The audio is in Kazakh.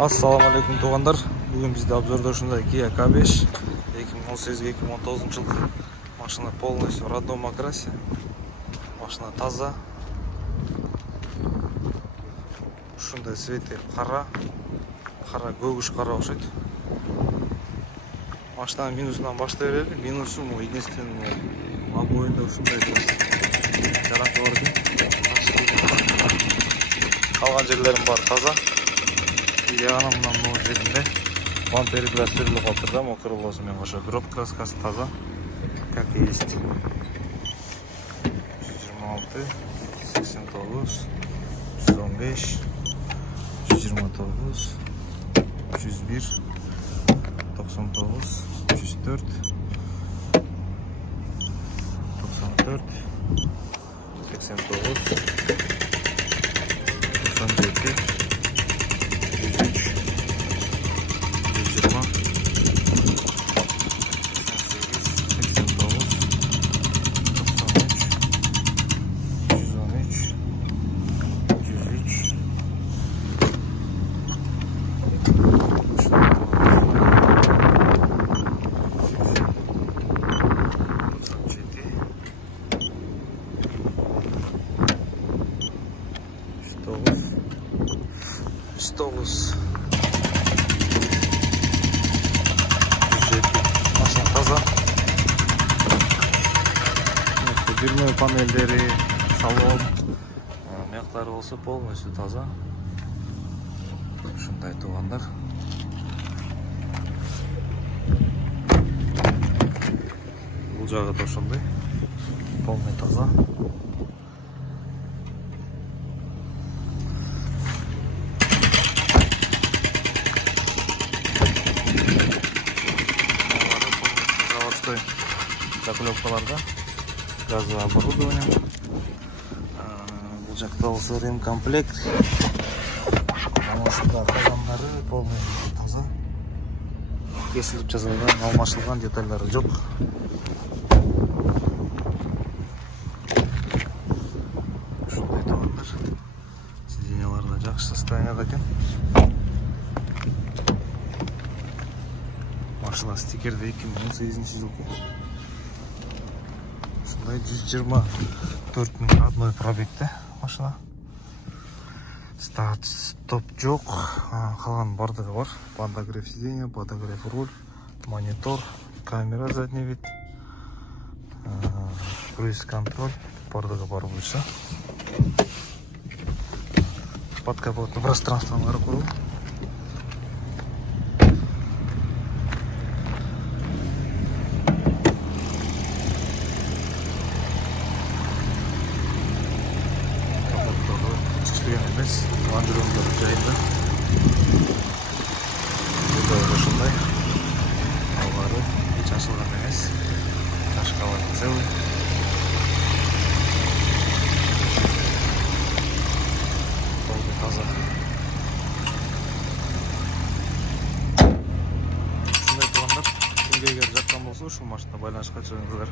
Ассаламу алейкум туғандар. Бүгін бізде обзорда ушундай Kia K5 2018-2019 жылғы машина полностью в родном окрасе. Машина таза. Ушундай цвети қара көгүш қара окшойт. Машинаның минусунан баштай берели. Минусу единственный обоюнда ушундай жаракы бар экен. Калган жерлерим бар таза. Яғана мынау жерінде бампері biraz сүріліп қалып да, крылосымен қоса. Бирок краскасы таза, как и есть. 126, 89, 115, 129, 101, 99, 104, 94, 89, 97, 109, машина таза. Дверной панельдери, салон, мяктары болсо полностью таза. Ушундай тугандар. Бул жагы да ошондой, полный таза. Заклепкаларда газовое оборудование. Бул жакта болсо ремкомплект. Калгандары полный таза. Кесилип жасалган, алмашылган детальдары жок. Ушундай туугандар. Сиденьялар да жакшы состоянияда экен. Машина стикерде 2018-жылкы. 124 000 одной пробегте машина. Старт, стоп жок. Калган бардыгы бар. Подогрев сиденья, подогрев руль, монитор, камера задний вид, круиз контроль, бардыгы бар буйса. Подкапотный пространстволар курулду. Емес, андырымдар жайында. Burada ошондай. Алгары эч ашылган эмес. Ташкалар целый. Полный таза. Ушундай тугандар, кимге эгер жаккан болсо, ушул машина байланышка чыгыңыздар.